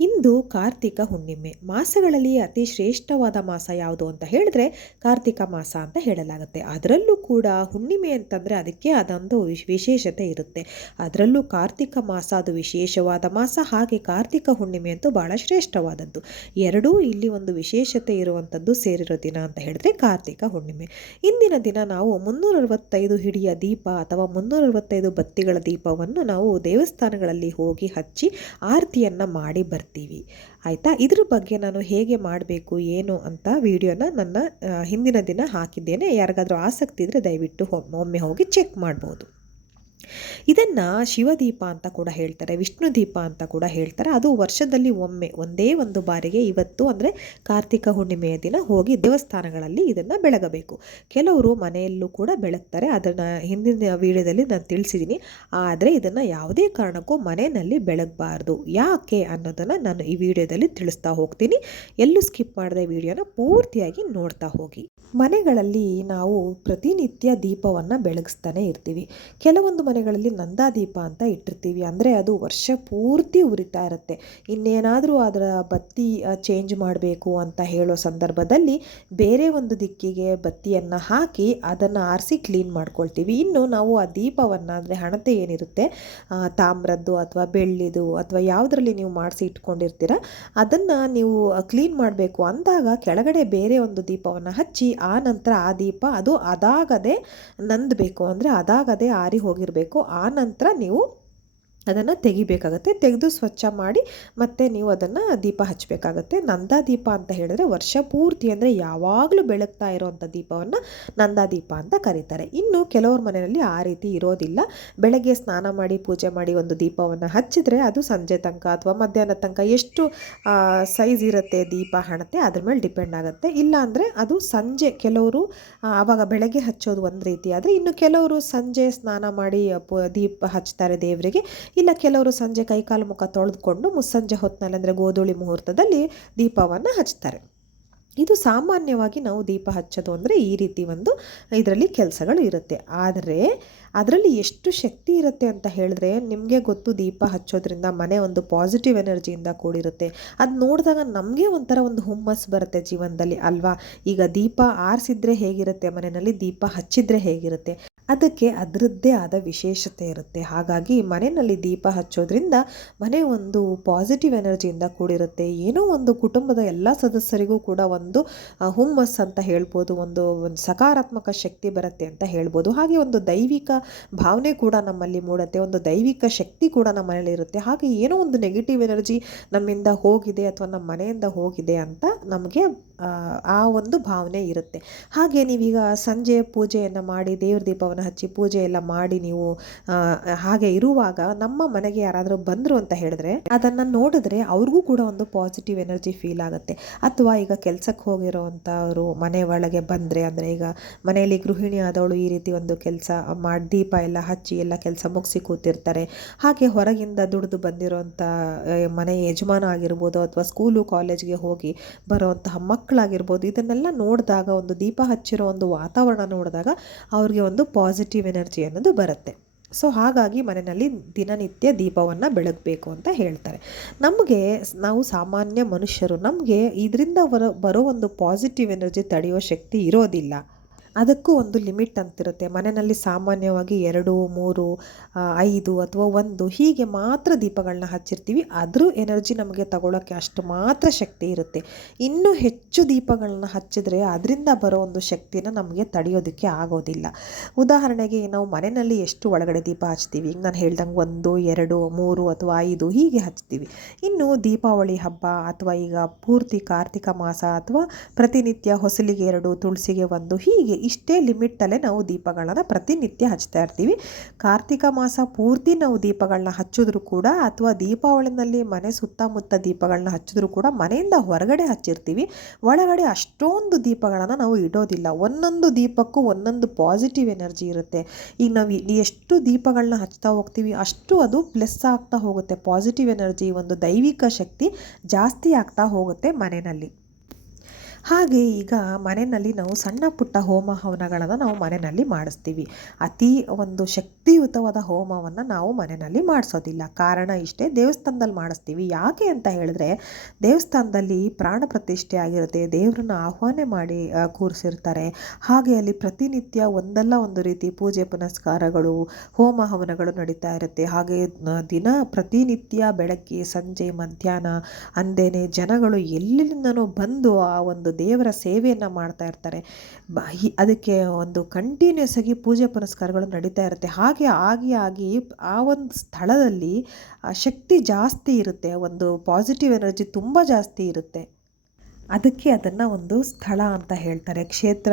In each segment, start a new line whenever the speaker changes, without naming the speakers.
ಇಂದು ಕಾರ್ತಿಕ ಹುಣ್ಣಿಮೆ. ಮಾಸಗಳಲ್ಲಿ ಅತಿ ಶ್ರೇಷ್ಠವಾದ ಮಾಸ ಯಾವುದು ಅಂತ ಹೇಳಿದ್ರೆ ಕಾರ್ತಿಕ ಮಾಸ ಅಂತ ಹೇಳಲಾಗುತ್ತೆ. ಅದರಲ್ಲೂ ಕೂಡ ಹುಣ್ಣಿಮೆ ಅಂತಂದರೆ ಅದಕ್ಕೆ ಅದೊಂದು ವಿಶ್- ವಿಶೇಷತೆ ಇರುತ್ತೆ. ಅದರಲ್ಲೂ ಕಾರ್ತಿಕ ಮಾಸ ಅದು ವಿಶೇಷವಾದ ಮಾಸ, ಹಾಗೆ ಕಾರ್ತಿಕ ಹುಣ್ಣಿಮೆ ಅಂತೂ ಭಾಳ ಶ್ರೇಷ್ಠವಾದದ್ದು. ಎರಡೂ ಇಲ್ಲಿ ಒಂದು ವಿಶೇಷತೆ ಇರುವಂಥದ್ದು ಸೇರಿರೋ ದಿನ ಅಂತ ಹೇಳಿದ್ರೆ ಕಾರ್ತಿಕ ಹುಣ್ಣಿಮೆ. ಇಂದಿನ ದಿನ ನಾವು ಮುನ್ನೂರ ಅರವತ್ತೈದು ಹಿಡಿಯ ದೀಪ ಅಥವಾ ಮುನ್ನೂರ ಅರವತ್ತೈದು ಬತ್ತಿಗಳ ದೀಪವನ್ನು ನಾವು ದೇವಸ್ಥಾನಗಳಲ್ಲಿ ಹೋಗಿ ಹಚ್ಚಿ ಆರತಿಯನ್ನು ಮಾಡಿ ಬರ್ತೀವಿ. ಆಯಿತಾ? ಇದ್ರ ಬಗ್ಗೆ ನಾನು ಹೇಗೆ ಮಾಡಬೇಕು, ಏನು ಅಂತ ವಿಡಿಯೋನ ನನ್ನ ಹಿಂದಿನ ದಿನ ಹಾಕಿದ್ದೇನೆ. ಯಾರಿಗಾದರೂ ಆಸಕ್ತಿ ಇದ್ದರೆ ದಯವಿಟ್ಟು ಒಮ್ಮೆ ಹೋಗಿ ಚೆಕ್ ಮಾಡ್ಬೋದು. ಇದನ್ನು ಶಿವದೀಪ ಅಂತ ಕೂಡ ಹೇಳ್ತಾರೆ ವಿಷ್ಣು ದೀಪ ಅಂತ ಕೂಡ ಹೇಳ್ತಾರೆ. ಅದು ವರ್ಷದಲ್ಲಿ ಒಮ್ಮೆ, ಒಂದೇ ಒಂದು ಬಾರಿಗೆ ಇವತ್ತು ಅಂದರೆ ಕಾರ್ತಿಕ ಹುಣ್ಣಿಮೆಯ ದಿನ ಹೋಗಿ ದೇವಸ್ಥಾನಗಳಲ್ಲಿ ಇದನ್ನು ಬೆಳಗಬೇಕು. ಕೆಲವರು ಮನೆಯಲ್ಲೂ ಕೂಡ ಬೆಳಗ್ತಾರೆ. ಅದನ್ನು ಹಿಂದಿನ ವಿಡಿಯೋದಲ್ಲಿ ನಾನು ತಿಳಿಸಿದ್ದೀನಿ ಆದರೆ ಇದನ್ನು ಯಾವುದೇ ಕಾರಣಕ್ಕೂ ಮನೆಯಲ್ಲಿ ಬೆಳಗಬಾರ್ದು. ಯಾಕೆ ಅನ್ನೋದನ್ನು ನಾನು ಈ ವಿಡಿಯೋದಲ್ಲಿ ತಿಳಿಸ್ತಾ ಹೋಗ್ತೀನಿ. ಎಲ್ಲೂ ಸ್ಕಿಪ್ ಮಾಡದೆ ವಿಡಿಯೋನ ಪೂರ್ತಿಯಾಗಿ ನೋಡ್ತಾ ಹೋಗಿ. ಮನೆಗಳಲ್ಲಿ ನಾವು ಪ್ರತಿನಿತ್ಯ ದೀಪವನ್ನು ಬೆಳಗಿಸ್ತಾನೆ ಇರ್ತೀವಿ. ಕೆಲವೊಂದು ಮನೆಗಳಲ್ಲಿ ನಂದಾದೀಪ ಅಂತ ಇಟ್ಟಿರ್ತೀವಿ. ಅಂದರೆ ಅದು ವರ್ಷ ಪೂರ್ತಿ ಉರಿತಾ ಇರುತ್ತೆ. ಇನ್ನೇನಾದರೂ ಅದರ ಬತ್ತಿ ಚೇಂಜ್ ಮಾಡಬೇಕು ಅಂತ ಹೇಳೋ ಸಂದರ್ಭದಲ್ಲಿ ಬೇರೆ ಒಂದು ದಿಕ್ಕಿಗೆ ಬತ್ತಿಯನ್ನು ಹಾಕಿ ಅದನ್ನು ಆರಿಸಿ ಕ್ಲೀನ್ ಮಾಡ್ಕೊಳ್ತೀವಿ. ಇನ್ನು ನಾವು ಆ ದೀಪವನ್ನು, ಅಂದರೆ ಹಣತೆ ಏನಿರುತ್ತೆ ತಾಮ್ರದ್ದು ಅಥವಾ ಬೆಳ್ಳಿದು ಅಥವಾ ಯಾವುದರಲ್ಲಿ ನೀವು ಮಾಡಿಸಿ ಇಟ್ಕೊಂಡಿರ್ತೀರ, ಅದನ್ನು ನೀವು ಕ್ಲೀನ್ ಮಾಡಬೇಕು ಅಂದಾಗ ಕೆಳಗಡೆ ಬೇರೆ ಒಂದು ದೀಪವನ್ನು ಹಚ್ಚಿ, ಆ ನಂತರ ಆ ದೀಪ ಅದು ಅದಾಗದೆ ನಂದಬೇಕು. ಅಂದರೆ ಅದಾಗದೆ ಆರಿ ಹೋಗಿರಬೇಕು. ಆ ನಂತರ ನೀವು ಅದನ್ನು ತೆಗಿಬೇಕಾಗತ್ತೆ. ತೆಗೆದು ಸ್ವಚ್ಛ ಮಾಡಿ ಮತ್ತೆ ನೀವು ಅದನ್ನು ದೀಪ ಹಚ್ಚಬೇಕಾಗತ್ತೆ. ನಂದಾ ದೀಪ ಅಂತ ಹೇಳಿದ್ರೆ ವರ್ಷ ಪೂರ್ತಿ ಅಂದರೆ ಯಾವಾಗಲೂ ಬೆಳಗ್ತಾ ಇರೋವಂಥ ದೀಪವನ್ನು ನಂದಾ ದೀಪ ಅಂತ ಕರೀತಾರೆ. ಇನ್ನು ಕೆಲವ್ರ ಮನೆಯಲ್ಲಿ ಆ ರೀತಿ ಇರೋದಿಲ್ಲ. ಬೆಳಗ್ಗೆ ಸ್ನಾನ ಮಾಡಿ, ಪೂಜೆ ಮಾಡಿ ಒಂದು ದೀಪವನ್ನು ಹಚ್ಚಿದ್ರೆ ಅದು ಸಂಜೆ ತನಕ ಅಥವಾ ಮಧ್ಯಾಹ್ನ ತನಕ ಎಷ್ಟು ಸೈಜ್ ಇರುತ್ತೆ ದೀಪ ಹಣತೆ ಅದ್ರ ಮೇಲೆ ಡಿಪೆಂಡ್ ಆಗುತ್ತೆ. ಇಲ್ಲ ಅಂದರೆ ಅದು ಸಂಜೆ ಕೆಲವರು ಆವಾಗ ಬೆಳಗ್ಗೆ ಹಚ್ಚೋದು ಒಂದು ರೀತಿ ಆದರೆ ಇನ್ನು ಕೆಲವರು ಸಂಜೆ ಸ್ನಾನ ಮಾಡಿ ದೀಪ ಹಚ್ತಾರೆ ದೇವರಿಗೆ. ಇಲ್ಲ ಕೆಲವರು ಸಂಜೆ ಕೈಕಾಲು ಮುಖ ತೊಳೆದುಕೊಂಡು ಮುಸ್ಸಂಜೆ ಹೊತ್ತಿನಲ್ಲಿ ಅಂದರೆ ಗೋಧೂಳಿ ಮುಹೂರ್ತದಲ್ಲಿ ದೀಪವನ್ನು ಹಚ್ತಾರೆ. ಇದು ಸಾಮಾನ್ಯವಾಗಿ ನಾವು ದೀಪ ಹಚ್ಚೋದು ಅಂದರೆ ಈ ರೀತಿ ಒಂದು ಇದರಲ್ಲಿ ಕೆಲಸಗಳು ಇರುತ್ತೆ. ಆದರೆ ಅದರಲ್ಲಿ ಎಷ್ಟು ಶಕ್ತಿ ಇರುತ್ತೆ ಅಂತ ಹೇಳಿದ್ರೆ ನಿಮಗೆ ಗೊತ್ತು ದೀಪ ಹಚ್ಚೋದ್ರಿಂದ ಮನೆ ಒಂದು ಪಾಸಿಟಿವ್ ಎನರ್ಜಿಯಿಂದ ಕೂಡಿರುತ್ತೆ. ಅದು ನೋಡಿದಾಗ ನಮಗೆ ಒಂಥರ ಒಂದು ಹುಮ್ಮಸ್ಸು ಬರುತ್ತೆ ಜೀವನದಲ್ಲಿ, ಅಲ್ವಾ? ಈಗ ದೀಪ ಆರಿಸಿದ್ರೆ ಹೇಗಿರುತ್ತೆ ಮನೆಯಲ್ಲಿ, ದೀಪ ಹಚ್ಚಿದ್ರೆ ಹೇಗಿರುತ್ತೆ? ಅದಕ್ಕೆ ಅದರದ್ದೇ ಆದ ವಿಶೇಷತೆ ಇರುತ್ತೆ. ಹಾಗಾಗಿ ಮನೆಯಲ್ಲಿ ದೀಪ ಹಚ್ಚೋದ್ರಿಂದ ಮನೆ ಒಂದು ಪಾಸಿಟಿವ್ ಎನರ್ಜಿಯಿಂದ ಕೂಡಿರುತ್ತೆ. ಏನೋ ಒಂದು ಕುಟುಂಬದ ಎಲ್ಲ ಸದಸ್ಯರಿಗೂ ಕೂಡ ಒಂದು ಹುಮ್ಮಸ್ ಅಂತ ಹೇಳ್ಬೋದು, ಒಂದು ಒಂದು ಸಕಾರಾತ್ಮಕ ಶಕ್ತಿ ಬರುತ್ತೆ ಅಂತ ಹೇಳ್ಬೋದು. ಹಾಗೆ ಒಂದು ದೈವಿಕ ಭಾವನೆ ಕೂಡ ನಮ್ಮಲ್ಲಿ ಮೂಡುತ್ತೆ. ಒಂದು ದೈವಿಕ ಶಕ್ತಿ ಕೂಡ ನಮ್ಮ ಇರುತ್ತೆ. ಹಾಗೆ ಏನೋ ಒಂದು ನೆಗೆಟಿವ್ ಎನರ್ಜಿ ನಮ್ಮಿಂದ ಹೋಗಿದೆ ಅಥವಾ ನಮ್ಮ ಮನೆಯಿಂದ ಹೋಗಿದೆ ಅಂತ ನಮಗೆ ಆ, ಒಂದು ಭಾವನೆ ಇರುತ್ತೆ. ಹಾಗೆ ನೀವೀಗ ಸಂಜೆ ಪೂಜೆಯನ್ನು ಮಾಡಿ ದೇವ್ರ ದೀಪವನ್ನು ಹಚ್ಚಿ ಪೂಜೆ ಎಲ್ಲ ಮಾಡಿ ನೀವು ಹಾಗೆ ಇರುವಾಗ ನಮ್ಮ ಮನೆಗೆ ಯಾರಾದರೂ ಬಂದರು ಅಂತ ಹೇಳಿದ್ರೆ ಅದನ್ನು ನೋಡಿದ್ರೆ ಅವ್ರಿಗೂ ಕೂಡ ಒಂದು ಪಾಸಿಟಿವ್ ಎನರ್ಜಿ ಫೀಲ್ ಆಗುತ್ತೆ. ಅಥವಾ ಈಗ ಕೆಲಸಕ್ಕೆ ಹೋಗಿರೋವಂಥವರು ಮನೆ ಒಳಗೆ ಬಂದರೆ ಅಂದರೆ ಈಗ ಮನೆಯಲ್ಲಿ ಗೃಹಿಣಿ ಆದವಳು ಈ ರೀತಿ ಒಂದು ಕೆಲಸ ಮಾಡಿ ದೀಪ ಎಲ್ಲ ಹಚ್ಚಿ ಎಲ್ಲ ಕೆಲಸ ಮುಗಿಸಿ ಕೂತಿರ್ತಾರೆ. ಹಾಗೆ ಹೊರಗಿಂದ ದುಡಿದು ಬಂದಿರೋಂಥ ಮನೆ ಯಜಮಾನ ಆಗಿರ್ಬೋದು ಅಥವಾ ಸ್ಕೂಲು ಕಾಲೇಜ್ಗೆ ಹೋಗಿ ಬರೋವಂತಹ ಮಕ್ಕಳಾಗಿರ್ಬೋದು, ಇದನ್ನೆಲ್ಲ ನೋಡಿದಾಗ ಒಂದು ದೀಪ ಹಚ್ಚಿರೋ ಒಂದು ವಾತಾವರಣ ನೋಡಿದಾಗ ಅವ್ರಿಗೆ ಒಂದು ಪಾಸಿಟಿವ್ ಎನರ್ಜಿ ಅನ್ನೋದು ಬರುತ್ತೆ. ಸೊ ಹಾಗಾಗಿ ಮನೆಯಲ್ಲಿ ದಿನನಿತ್ಯ ದೀಪವನ್ನು ಬೆಳಗಬೇಕು ಅಂತ ಹೇಳ್ತಾರೆ. ನಮಗೆ ನಾವು ಸಾಮಾನ್ಯ ಮನುಷ್ಯರು ನಮಗೆ ಇದರಿಂದ ಬರೋ ಬರೋ ಒಂದು ಪಾಸಿಟಿವ್ ಎನರ್ಜಿ ತಡೆಯೋ ಶಕ್ತಿ ಇರೋದಿಲ್ಲ. ಅದಕ್ಕೂ ಒಂದು ಲಿಮಿಟ್ ಅಂತಿರುತ್ತೆ. ಮನೆಯಲ್ಲಿ ಸಾಮಾನ್ಯವಾಗಿ ಎರಡು, ಮೂರು ಐದು ಅಥವಾ ಒಂದು ಹೀಗೆ ಮಾತ್ರ ದೀಪಗಳನ್ನ ಹಚ್ಚಿರ್ತೀವಿ. ಆದರೂ ಎನರ್ಜಿ ನಮಗೆ ತಗೊಳ್ಳೋಕ್ಕೆ ಅಷ್ಟು ಮಾತ್ರ ಶಕ್ತಿ ಇರುತ್ತೆ. ಇನ್ನೂ ಹೆಚ್ಚು ದೀಪಗಳನ್ನ ಹಚ್ಚಿದ್ರೆ ಅದರಿಂದ ಬರೋ ಒಂದು ಶಕ್ತಿನ ನಮಗೆ ತಡೆಯೋದಕ್ಕೆ ಆಗೋದಿಲ್ಲ. ಉದಾಹರಣೆಗೆ ನಾವು ಮನೆಯಲ್ಲಿ ಎಷ್ಟು ಒಳಗಡೆ ದೀಪ ಹಚ್ತೀವಿ. ಈಗ ನಾನು ಹೇಳ್ದಂಗೆ ಒಂದು, ಎರಡು, ಮೂರು ಅಥವಾ ಐದು ಹೀಗೆ ಹಚ್ತೀವಿ. ಇನ್ನು ದೀಪಾವಳಿ ಹಬ್ಬ ಅಥವಾ ಈಗ ಪೂರ್ತಿ ಕಾರ್ತಿಕ ಮಾಸ ಅಥವಾ ಪ್ರತಿನಿತ್ಯ ಹೊಸಲಿಗೆ ಎರಡು, ತುಳಸಿಗೆ ಒಂದು ಹೀಗೆ ಇಷ್ಟೇ ಲಿಮಿಟಲ್ಲೇ ನಾವು ದೀಪಗಳನ್ನು ಪ್ರತಿನಿತ್ಯ ಹಚ್ತಾ ಇರ್ತೀವಿ. ಕಾರ್ತಿಕ ಮಾಸ ಪೂರ್ತಿ ನಾವು ದೀಪಗಳನ್ನ ಹಚ್ಚಿದ್ರು ಕೂಡ ಅಥವಾ ದೀಪಾವಳಿನಲ್ಲಿ ಮನೆ ಸುತ್ತಮುತ್ತ ದೀಪಗಳನ್ನ ಹಚ್ಚಿದ್ರು ಕೂಡ ಮನೆಯಿಂದ ಹೊರಗಡೆ ಹಚ್ಚಿರ್ತೀವಿ. ಒಳಗಡೆ ಅಷ್ಟೊಂದು ದೀಪಗಳನ್ನು ನಾವು ಇಡೋದಿಲ್ಲ. ಒಂದೊಂದು ದೀಪಕ್ಕೂ ಒಂದೊಂದು ಪಾಸಿಟಿವ್ ಎನರ್ಜಿ ಇರುತ್ತೆ. ಈಗ ನಾವು ಎಷ್ಟು ದೀಪಗಳನ್ನ ಹಚ್ತಾ ಹೋಗ್ತೀವಿ ಅಷ್ಟು ಅದು ಪ್ಲಸ್ ಆಗ್ತಾ ಹೋಗುತ್ತೆ. ಪಾಸಿಟಿವ್ ಎನರ್ಜಿ, ಒಂದು ದೈವಿಕ ಶಕ್ತಿ ಜಾಸ್ತಿ ಆಗ್ತಾ ಹೋಗುತ್ತೆ ಮನೆಯಲ್ಲಿ. ಹಾಗೆ ಈಗ ಮನೆಯಲ್ಲಿ ನಾವು ಸಣ್ಣ ಪುಟ್ಟ ಹೋಮ ಹವನಗಳನ್ನು ನಾವು ಮನೆಯಲ್ಲಿ ಮಾಡಿಸ್ತೀವಿ. ಅತಿ ಒಂದು ಶಕ್ತಿಯುತವಾದ ಹೋಮವನ್ನು ನಾವು ಮನೆಯಲ್ಲಿ ಮಾಡಿಸೋದಿಲ್ಲ. ಕಾರಣ ಇಷ್ಟೇ, ದೇವಸ್ಥಾನದಲ್ಲಿ ಮಾಡಿಸ್ತೀವಿ. ಯಾಕೆ ಅಂತ ಹೇಳಿದ್ರೆ, ದೇವಸ್ಥಾನದಲ್ಲಿ ಪ್ರಾಣ ಪ್ರತಿಷ್ಠೆ ಆಗಿರುತ್ತೆ. ದೇವರನ್ನ ಆಹ್ವಾನ ಮಾಡಿ ಕೂರಿಸಿರ್ತಾರೆ. ಹಾಗೆ ಅಲ್ಲಿ ಪ್ರತಿನಿತ್ಯ ಒಂದಲ್ಲ ಒಂದು ರೀತಿ ಪೂಜೆ ಪುನಸ್ಕಾರಗಳು ಹೋಮ ಹವನಗಳು ನಡೀತಾ ಇರುತ್ತೆ. ಹಾಗೆ ದಿನ ಪ್ರತಿನಿತ್ಯ ಬೆಳಗ್ಗೆ, ಸಂಜೆ, ಮಧ್ಯಾಹ್ನ, ಅಂದೇನೆ ಜನಗಳು ಎಲ್ಲಿಂದನೂ ಬಂದು ಆ ಒಂದು ದೇವರ ಸೇವೆಯನ್ನು ಮಾಡ್ತಾ ಇರ್ತಾರೆ. ಅದಕ್ಕೆ ಒಂದು ಕಂಟಿನ್ಯೂಸ್ ಆಗಿ ಪೂಜೆ ಪುನಸ್ಕಾರಗಳು ನಡೀತಾ ಇರುತ್ತೆ. ಹಾಗೆ ಆಗಿ ಆಗಿ ಆ ಒಂದು ಸ್ಥಳದಲ್ಲಿ ಶಕ್ತಿ ಜಾಸ್ತಿ ಇರುತ್ತೆ. ಒಂದು ಪಾಸಿಟಿವ್ ಎನರ್ಜಿ ತುಂಬ ಜಾಸ್ತಿ ಇರುತ್ತೆ. ಅದಕ್ಕೆ ಅದನ್ನು ಒಂದು ಸ್ಥಳ ಅಂತ ಹೇಳ್ತಾರೆ, ಕ್ಷೇತ್ರ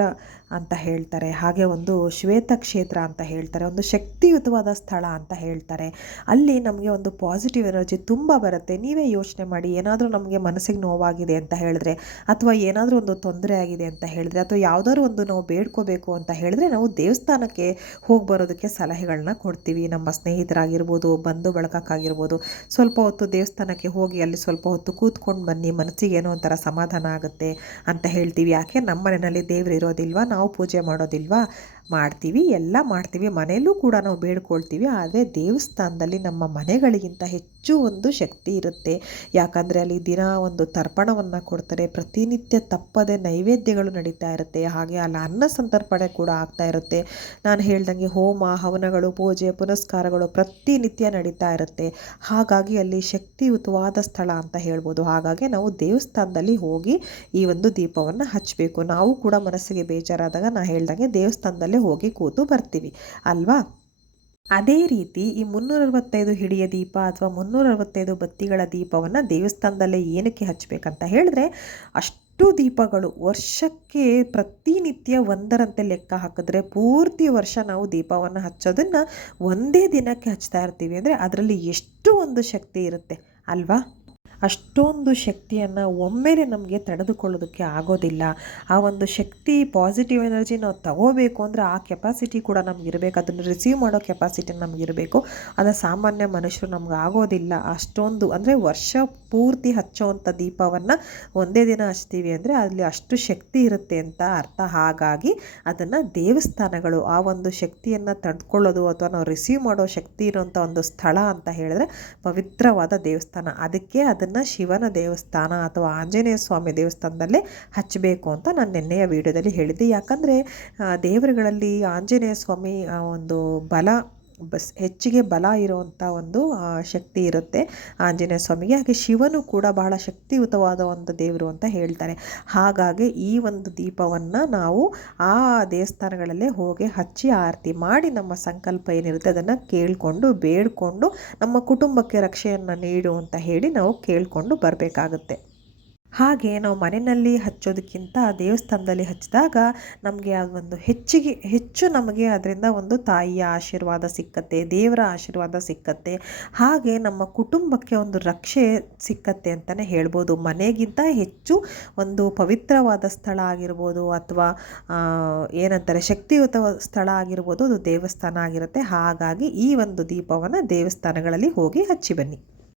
ಅಂತ ಹೇಳ್ತಾರೆ, ಹಾಗೆ ಒಂದು ಶ್ವೇತ ಕ್ಷೇತ್ರ ಅಂತ ಹೇಳ್ತಾರೆ, ಒಂದು ಶಕ್ತಿಯುತವಾದ ಸ್ಥಳ ಅಂತ ಹೇಳ್ತಾರೆ. ಅಲ್ಲಿ ನಮಗೆ ಒಂದು ಪಾಸಿಟಿವ್ ಎನರ್ಜಿ ತುಂಬ ಬರುತ್ತೆ. ನೀವೇ ಯೋಚನೆ ಮಾಡಿ, ಏನಾದರೂ ನಮಗೆ ಮನಸ್ಸಿಗೆ ನೋವಾಗಿದೆ ಅಂತ ಹೇಳಿದ್ರೆ, ಅಥವಾ ಏನಾದರೂ ಒಂದು ತೊಂದರೆ ಆಗಿದೆ ಅಂತ ಹೇಳಿದ್ರೆ, ಅಥವಾ ಯಾವುದಾದ್ರು ಒಂದು ನಾವು ಬೇಡ್ಕೋಬೇಕು ಅಂತ ಹೇಳಿದ್ರೆ, ನಾವು ದೇವಸ್ಥಾನಕ್ಕೆ ಹೋಗಿ ಬರೋದಕ್ಕೆ ಸಲಹೆಗಳನ್ನ ಕೊಡ್ತೀವಿ. ನಮ್ಮ ಸ್ನೇಹಿತರಾಗಿರ್ಬೋದು ಬಂಧು ಬಳಕಕ್ಕಾಗಿರ್ಬೋದು ಸ್ವಲ್ಪ ಹೊತ್ತು ದೇವಸ್ಥಾನಕ್ಕೆ ಹೋಗಿ ಅಲ್ಲಿ ಸ್ವಲ್ಪ ಹೊತ್ತು ಕೂತ್ಕೊಂಡು ಬನ್ನಿ, ಮನಸ್ಸಿಗೆ ಏನೋ ಒಂಥರ ಸಮಾಧಾನ ಆಗುತ್ತೆ ಅಂತ ಹೇಳ್ತೀವಿ. ಯಾಕೆ? ನಮ್ಮ ಮನೆಯಲ್ಲಿ ದೇವ್ರು ಇರೋದಿಲ್ವಾ? ನಾವು ಪೂಜೆ ಮಾಡೋದಿಲ್ವಾ? ಮಾಡ್ತೀವಿ. ಎಲ್ಲ ಮಾಡ್ತೀವಿ. ಮನೆಯಲ್ಲೂ ಕೂಡ ನಾವು ಬೇಡ್ಕೊಳ್ತೀವಿ. ಆದರೆ ದೇವಸ್ಥಾನದಲ್ಲಿ ನಮ್ಮ ಮನೆಗಳಿಗಿಂತ ಹೆಚ್ಚು ಒಂದು ಶಕ್ತಿ ಇರುತ್ತೆ. ಯಾಕಂದರೆ ಅಲ್ಲಿ ದಿನ ಒಂದು ತರ್ಪಣವನ್ನು ಕೊಡ್ತಾರೆ. ಪ್ರತಿನಿತ್ಯ ತಪ್ಪದೆ ನೈವೇದ್ಯಗಳು ನಡೀತಾ ಇರುತ್ತೆ. ಹಾಗೆ ಅಲ್ಲಿ ಅನ್ನ ಸಂತರ್ಪಣೆ ಕೂಡ ಆಗ್ತಾ ಇರುತ್ತೆ. ನಾನು ಹೇಳ್ದಂಗೆ ಹೋಮ, ಹವನಗಳು, ಪೂಜೆ, ಪುನಸ್ಕಾರಗಳು ಪ್ರತಿನಿತ್ಯ ನಡೀತಾ ಇರುತ್ತೆ. ಹಾಗಾಗಿ ಅಲ್ಲಿ ಶಕ್ತಿಯುತವಾದ ಸ್ಥಳ ಅಂತ ಹೇಳ್ಬೋದು. ಹಾಗಾಗಿ ನಾವು ದೇವಸ್ಥಾನದಲ್ಲಿ ಹೋಗಿ ಈ ಒಂದು ದೀಪವನ್ನು ಹಚ್ಚಬೇಕು ನಾವು ಕೂಡ ಮನಸ್ಸಿಗೆ ಬೇಜಾರಾದಾಗ ನಾ ಹೇಳ್ದಂಗೆ ದೇವಸ್ಥಾನದಲ್ಲೇ ಹೋಗಿ ಕೂತು ಬರ್ತೀವಿ. ಅಲ್ವಾ? ಅದೇ ರೀತಿ ಈ ಮುನ್ನೂರ ಅರವತ್ತೈದು ಹಿಡಿಯ ದೀಪ ಅಥವಾ ಮುನ್ನೂರ ಅರವತ್ತೈದು ಬತ್ತಿಗಳ ದೀಪವನ್ನು ದೇವಸ್ಥಾನದಲ್ಲೇ ಏನಕ್ಕೆ ಹಚ್ಚಬೇಕಂತ ಹೇಳಿದ್ರೆ ಅಷ್ಟು ದೀಪಗಳು ವರ್ಷಕ್ಕೆ ಪ್ರತಿನಿತ್ಯ ಒಂದರಂತೆ ಲೆಕ್ಕ ಹಾಕಿದ್ರೆ ಪೂರ್ತಿ ವರ್ಷ ನಾವು ದೀಪವನ್ನು ಹಚ್ಚೋದನ್ನು ಒಂದೇ ದಿನಕ್ಕೆ ಹಚ್ತಾ ಇರ್ತೀವಿ. ಅಂದರೆ ಅದರಲ್ಲಿ ಎಷ್ಟು ಒಂದು ಶಕ್ತಿ ಇರುತ್ತೆ. ಅಲ್ವಾ? ಅಷ್ಟೊಂದು ಶಕ್ತಿಯನ್ನು ಒಮ್ಮೆಲೆ ನಮಗೆ ತಡೆದುಕೊಳ್ಳೋದಕ್ಕೆ ಆಗೋದಿಲ್ಲ. ಆ ಒಂದು ಶಕ್ತಿ ಪಾಸಿಟಿವ್ ಎನರ್ಜಿ ನಾವು ತಗೋಬೇಕು ಅಂದರೆ ಆ ಕೆಪಾಸಿಟಿ ಕೂಡ ನಮಗಿರಬೇಕು ಅದನ್ನು ರಿಸೀವ್ ಮಾಡೋ ಕೆಪಾಸಿಟಿ ನಮಗಿರಬೇಕು ಅದು ಸಾಮಾನ್ಯ ಮನುಷ್ಯರು ನಮ್ಗೆ ಆಗೋದಿಲ್ಲ. ಅಷ್ಟೊಂದು ಅಂದರೆ ವರ್ಷ ಪೂರ್ತಿ ಹಚ್ಚೋವಂಥ ದೀಪವನ್ನು ಒಂದೇ ದಿನ ಹಚ್ತೀವಿ ಅಂದರೆ ಅಲ್ಲಿ ಅಷ್ಟು ಶಕ್ತಿ ಇರುತ್ತೆ ಅಂತ ಅರ್ಥ. ಹಾಗಾಗಿ ಅದನ್ನು ದೇವಸ್ಥಾನಗಳು ಆ ಒಂದು ಶಕ್ತಿಯನ್ನು ತಡ್ಕೊಳ್ಳೋದು ಅಥವಾ ನಾವು ರಿಸೀವ್ ಮಾಡೋ ಶಕ್ತಿ ಇರುವಂಥ ಒಂದು ಸ್ಥಳ ಅಂತ ಹೇಳಿದ್ರೆ ಪವಿತ್ರವಾದ ದೇವಸ್ಥಾನ. ಅದಕ್ಕೆ ಅದನ್ನು ಶಿವನ ದೇವಸ್ಥಾನ ಅಥವಾ ಆಂಜನೇಯ ಸ್ವಾಮಿ ದೇವಸ್ಥಾನದಲ್ಲೇ ಹಚ್ಚಬೇಕು ಅಂತ ನಾನು ನಿನ್ನೆಯ ವಿಡಿಯೋದಲ್ಲಿ ಹೇಳಿದ್ದೆ. ಯಾಕಂದರೆ ದೇವರುಗಳಲ್ಲಿ ಆಂಜನೇಯ ಸ್ವಾಮಿ ಒಂದು ಬಲ ಬಸ್ ಹೆಚ್ಚಿಗೆ ಬಲ ಇರುವಂಥ ಒಂದು ಶಕ್ತಿ ಇರುತ್ತೆ. ಆಂಜನೇಯ ಸ್ವಾಮಿಗೆ, ಹಾಗೆ ಶಿವನು ಕೂಡ ಬಹಳ ಶಕ್ತಿಯುತವಾದ ಒಂದು ದೇವರು ಅಂತ ಹೇಳ್ತಾರೆ. ಹಾಗಾಗಿ ಈ ಒಂದು ದೀಪವನ್ನು ನಾವು ಆ ದೇವಸ್ಥಾನಗಳಲ್ಲೇ ಹೋಗಿ ಹಚ್ಚಿ ಆರತಿ ಮಾಡಿ ನಮ್ಮ ಸಂಕಲ್ಪ ಏನಿರುತ್ತೆ ಅದನ್ನು ಕೇಳಿಕೊಂಡು, ಬೇಡಿಕೊಂಡು ನಮ್ಮ ಕುಟುಂಬಕ್ಕೆ ರಕ್ಷೆಯನ್ನು ನೀಡು ಅಂತ ಹೇಳಿ ನಾವು ಕೇಳಿಕೊಂಡು ಬರಬೇಕಾಗುತ್ತೆ. ಹಾಗೆ ನಾವು ಮನೆಯಲ್ಲಿ ಹಚ್ಚೋದಕ್ಕಿಂತ ದೇವಸ್ಥಾನದಲ್ಲಿ ಹಚ್ಚಿದಾಗ ನಮಗೆ ಅದೊಂದು ಹೆಚ್ಚಿಗೆ, ಹೆಚ್ಚು ನಮಗೆ ಅದರಿಂದ ಒಂದು ತಾಯಿಯ ಆಶೀರ್ವಾದ ಸಿಕ್ಕತ್ತೆ, ದೇವರ ಆಶೀರ್ವಾದ ಸಿಕ್ಕತ್ತೆ. ಹಾಗೆ ನಮ್ಮ ಕುಟುಂಬಕ್ಕೆ ಒಂದು ರಕ್ಷೆ ಸಿಕ್ಕತ್ತೆ ಅಂತಲೇ ಹೇಳ್ಬೋದು. ಮನೆಗಿಂತ ಹೆಚ್ಚು ಒಂದು ಪವಿತ್ರವಾದ ಸ್ಥಳ ಆಗಿರ್ಬೋದು ಅಥವಾ ಏನಂತಾರೆ, ಶಕ್ತಿಯುತ ಸ್ಥಳ ಆಗಿರ್ಬೋದು ಅದು ದೇವಸ್ಥಾನ ಆಗಿರುತ್ತೆ. ಹಾಗಾಗಿ ಈ ಒಂದು ದೀಪವನ್ನು ದೇವಸ್ಥಾನಗಳಲ್ಲಿ ಹೋಗಿ ಹಚ್ಚಿ ಬನ್ನಿ.